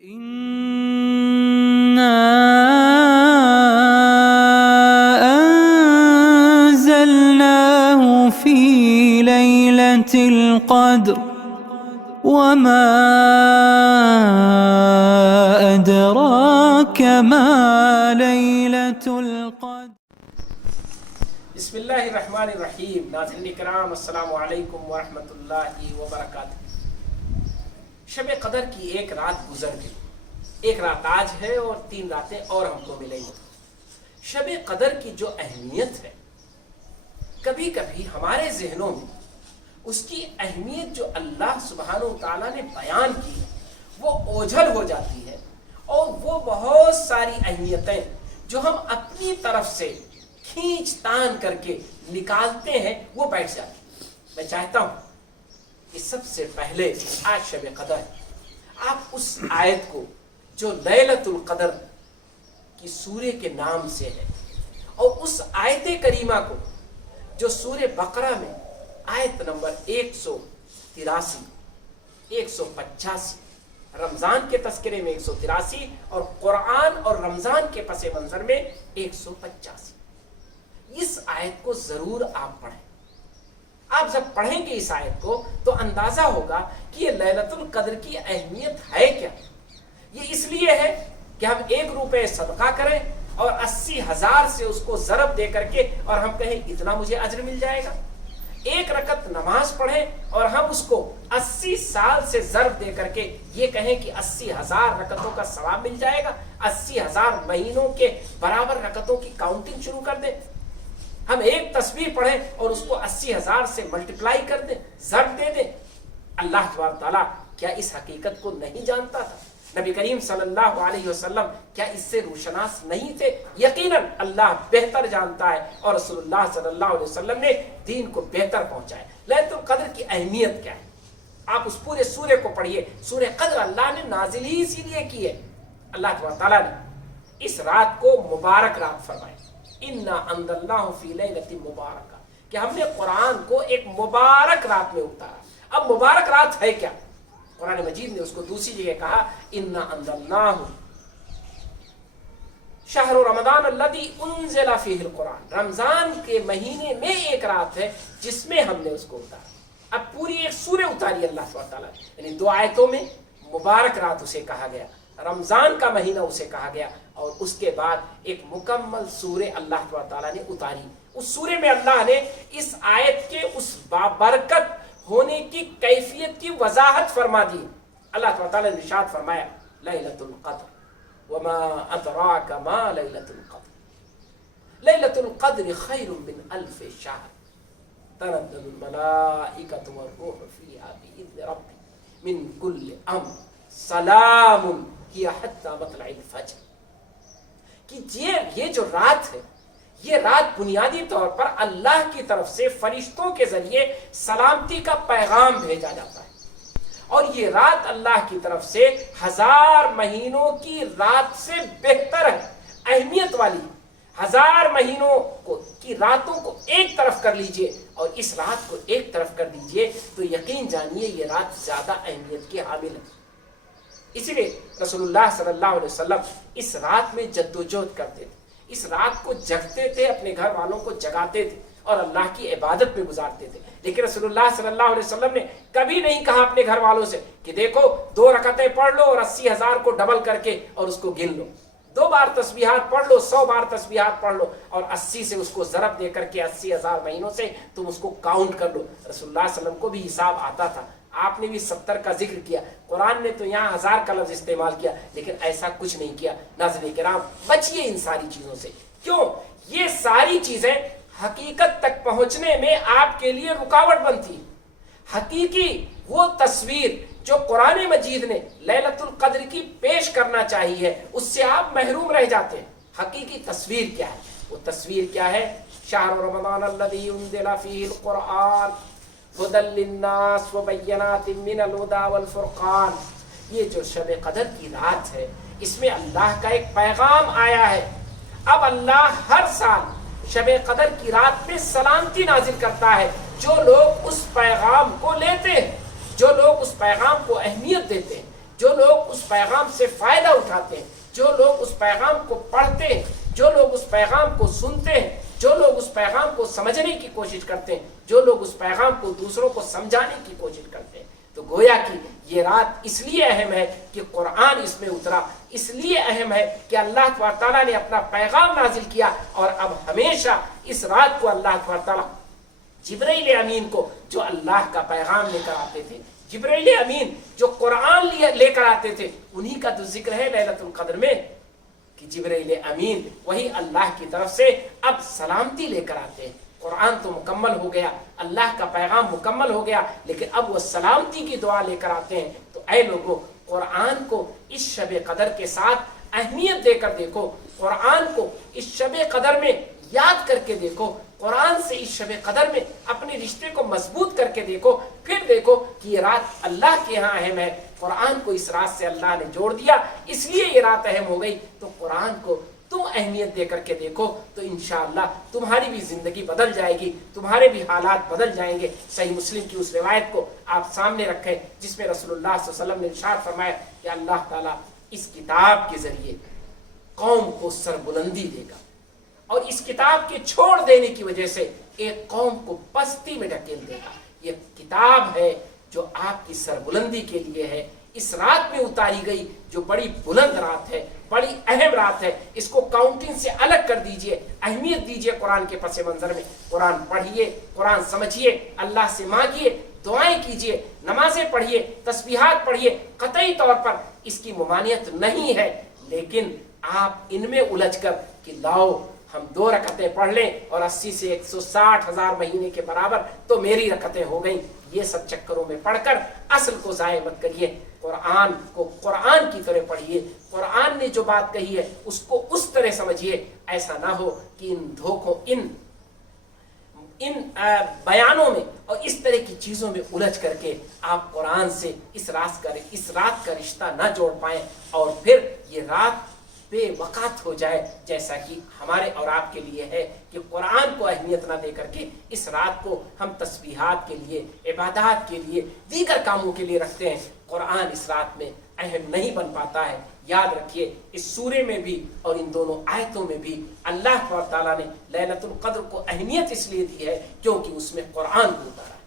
إنا أنزلناه في ليلة القدر وما أدراك ما ليلة القدر. بسم اللہ الرحمن الرحیم. ناظرین کرام السلام علیکم ورحمۃ اللہ وبرکاتہ. شب قدر کی ایک رات گزر گئی، ایک رات آج ہے اور 3 راتیں اور ہم کو ملیں گی. شب قدر کی جو اہمیت ہے، کبھی کبھی ہمارے ذہنوں میں اس کی اہمیت جو اللہ سبحانہ و تعالیٰ نے بیان کی ہے وہ اوجھل ہو جاتی ہے، اور وہ بہت ساری اہمیتیں جو ہم اپنی طرف سے کھینچ تان کر کے نکالتے ہیں وہ بیٹھ جاتی. میں چاہتا ہوں کہ سب سے پہلے آج شب قدر ہے، آپ اس آیت کو جو لیلۃ القدر کی سورہ کے نام سے ہے، اور اس آیت کریمہ کو جو سورہ بقرہ میں آیت نمبر 183 185 رمضان کے تذکرے میں 183 اور قرآن اور رمضان کے پس منظر میں 185، اس آیت کو ضرور آپ پڑھیں. آپ جب پڑھیں گے اس آیت کو تو اندازہ ہوگا کہ یہ لیلۃ القدر کی اہمیت ہے کیا. یہ اس لیے ہے کہ ہم 1 روپے صدقہ کریں اور 80,000 سے اس کو ضرب دے کر کے اور ہم کہیں اتنا مجھے اجر مل جائے گا. 1 رکعت نماز پڑھیں اور ہم اس کو 80 سال سے ضرب دے کر کے یہ کہیں کہ 80,000 رکعتوں کا ثواب مل جائے گا. 80,000 مہینوں کے برابر رکعتوں کی کاؤنٹنگ شروع کر دیں. ہم 1 تسبیح پڑھیں اور اس کو 80,000 سے ملٹیپلائی کر دیں، ضرب دے دیں. اللہ تبارک تعالیٰ کیا اس حقیقت کو نہیں جانتا تھا؟ نبی کریم صلی اللہ علیہ وسلم کیا اس سے روشناس نہیں تھے؟ یقیناً اللہ بہتر جانتا ہے، اور رسول اللہ صلی اللہ علیہ وسلم نے دین کو بہتر پہنچایا. لیلۃ القدر کی اہمیت کیا ہے؟ آپ اس پورے سورے کو پڑھیے. سورہ قدر اللہ نے نازل ہی اسی لیے کی ہے. اللہ تبارک تعالیٰ نے اس رات کو مبارک رات فرمایا. اِنَّا أَنزَلْنَاهُ فِي لَيْلَةٍ مُبَارَكَةٍ، کہ ہم نے قرآن کو ایک مبارک رات میں اتارا. اب مبارک رات ہے کیا؟ قرآن مجید نے اس کو دوسری جگہ کہا اِنَّا أَنزَلْنَاهُ شَهْرُ رَمَضَانَ الَّذِي أُنزِلَ فِيهِ الْقُرْآنُ، رمضان کے مہینے میں ایک رات ہے جس میں ہم نے اس کو اتارا. اب پوری ایک سورہ اتاری اللہ تعالیٰ نے، یعنی 2 آیتوں میں مبارک رات اسے کہا گیا، رمضان کا مہینہ اسے کہا گیا، اور اس کے بعد ایک مکمل سورہ اللہ تعالیٰ نے اتاری. اس سورہ میں اللہ نے اس آیت کے اس بابرکت ہونے کی کیفیت کی وضاحت فرما دی. اللہ تعالیٰ نے ارشاد فرمایا لیلۃ القدر وما ادراک ما لیلۃ القدر لیلۃ القدر خیر من 1000 شہر تنزل الملائکۃ والروح فیہا بإذن ربہم من کل امر سلام ہی حتی مطلع الفجر. کہ یہ جو رات ہے، یہ رات بنیادی طور پر اللہ کی طرف سے فرشتوں کے ذریعے سلامتی کا پیغام بھیجا جاتا ہے، اور یہ رات اللہ کی طرف سے 1000 مہینوں کی رات سے بہتر ہے، اہمیت والی. 1000 مہینوں کی راتوں کو ایک طرف کر لیجئے اور اس رات کو ایک طرف کر دیجئے تو یقین جانیے یہ رات زیادہ اہمیت کی حامل ہے. اسی لیے رسول اللہ صلی اللہ علیہ وسلم اس رات میں جدوجہد کرتے تھے، اس رات کو جگتے تھے، اپنے گھر والوں کو جگاتے تھے اور اللہ کی عبادت میں گزارتے تھے. لیکن رسول اللہ صلی اللہ علیہ وسلم نے کبھی نہیں کہا اپنے گھر والوں سے کہ دیکھو 2 رکعتیں پڑھ لو اور 80,000 کو ڈبل کر کے اور اس کو گن لو، 2 بار تسبیحات پڑھ لو، 100 بار تسبیحات پڑھ لو، اور 80 سے اس کو ضرب دے کر کے 80,000 مہینوں سے تم اس کو کاؤنٹ کر لو. رسول اللہ صلی اللہ علیہ وسلم کو بھی حساب آتا تھا. آپ نے بھی 70 کا ذکر کیا، قرآن نے تو یہاں 1000 کا لفظ استعمال کیا، لیکن ایسا کچھ نہیں کیا. ناظرین کرام بچیے ان ساری چیزوں سے. کیوں؟ یہ ساری چیزیں حقیقت تک پہنچنے میں آپ کے لیے رکاوٹ بنتی. حقیقی وہ تصویر جو قرآن مجید نے لیلۃ القدر کی پیش کرنا چاہیے ہے اس سے آپ محروم رہ جاتے ہیں. حقیقی تصویر کیا ہے؟ وہ تصویر کیا ہے؟ شہر رمضان الذی انزل فیہ القرآن ہدی للناس وبینات من الہدی والفرقان. یہ جو شب قدر کی رات ہے اس میں اللہ کا ایک پیغام آیا ہے. اب اللہ ہر سال شب قدر کی رات میں سلامتی نازل کرتا ہے. جو لوگ اس پیغام کو لیتے ہیں، جو لوگ اس پیغام کو اہمیت دیتے ہیں، جو لوگ اس پیغام سے فائدہ اٹھاتے ہیں، جو لوگ اس پیغام کو پڑھتے ہیں، جو لوگ اس پیغام کو سنتے ہیں، جو لوگ اس پیغام کو سمجھنے کی کوشش کرتے ہیں، جو لوگ اس پیغام کو دوسروں کو سمجھانے کی کوشش کرتے ہیں، تو گویا کہ یہ رات اس لیے اہم ہے کہ قرآن اس میں اترا، اس لیے اہم ہے کہ اللہ تعالیٰ نے اپنا پیغام نازل کیا، اور اب ہمیشہ اس رات کو اللہ تعالیٰ جبرائیل امین کو، جو اللہ کا پیغام لے کر آتے تھے، جبرائیل امین جو قرآن لے کر آتے تھے، انہی کا تو ذکر ہے لیلۃ القدر میں کہ جبرائیل امین وہی اللہ کی طرف سے اب سلامتی لے کر آتے ہیں۔ قرآن تو مکمل ہو گیا، اللہ کا پیغام مکمل ہو گیا، لیکن اب وہ سلامتی کی دعا لے کر آتے ہیں۔ تو اے لوگوں، قرآن کو اس شب قدر کے ساتھ اہمیت دے کر دیکھو، قرآن کو اس شب قدر میں یاد کر کے دیکھو، قرآن سے اس شب قدر میں اپنے رشتے کو مضبوط کر کے دیکھو، پھر دیکھو کہ یہ رات اللہ کے ہاں اہم ہے۔ قرآن کو اس رات سے اللہ نے جوڑ دیا، اس لیے یہ رات اہم ہو گئی۔ تو قرآن کو تم اہمیت دے کر کے دیکھو تو انشاءاللہ تمہاری بھی زندگی بدل جائے گی، تمہارے بھی حالات بدل جائیں گے۔ صحیح مسلم کی اس روایت کو آپ سامنے رکھیں جس میں رسول اللہ صلی اللہ علیہ وسلم نے ارشاد فرمایا کہ اللہ تعالیٰ اس کتاب کے ذریعے قوم کو سربلندی دے گا، اور اس کتاب کے چھوڑ دینے کی وجہ سے ایک قوم کو پستی میں ڈھکیل دے گا۔ یہ کتاب ہے جو آپ کی سربلندی کے لیے ہے، اس رات میں اتاری گئی جو بڑی بلند رات ہے، بڑی اہم رات ہے۔ اس کو کاؤنٹنگ سے الگ کر دیجئے، اہمیت دیجئے قرآن کے پس منظر میں۔ قرآن پڑھیے، قرآن سمجھیے، اللہ سے مانگیے، دعائیں کیجئے، نمازیں پڑھیے، تسبیحات پڑھیے۔ قطعی طور پر اس کی ممانعت نہیں ہے، لیکن آپ ان میں الجھ کر کہ لاؤ ہم 2 رکعتیں پڑھ لیں اور 80 سے 160 ہزار مہینے کے برابر تو میری رکعتیں ہو گئیں، یہ سب چکروں میں پڑھ کر اصل کو ضائع مت کریے۔ قرآن کو قرآن کی طرح پڑھیے، قرآن نے جو بات کہی ہے اس کو اس طرح سمجھیے۔ ایسا نہ ہو کہ ان دھوکوں، ان بیانوں میں اور اس طرح کی چیزوں میں الجھ کر کے آپ قرآن سے اس رات کا رشتہ نہ جوڑ پائیں، اور پھر یہ رات بے وقت ہو جائے، جیسا کہ ہمارے اور آپ کے لیے ہے کہ قرآن کو اہمیت نہ دے کر کے اس رات کو ہم تسبیحات کے لیے، عبادات کے لیے، دیگر کاموں کے لیے رکھتے ہیں۔ قرآن اس رات میں اہم نہیں بن پاتا ہے۔ یاد رکھیے اس سورے میں بھی اور ان دونوں آیتوں میں بھی اللہ تعالیٰ نے لیلۃ القدر کو اہمیت اس لیے دی ہے کیونکہ اس میں قرآن کو اتارا۔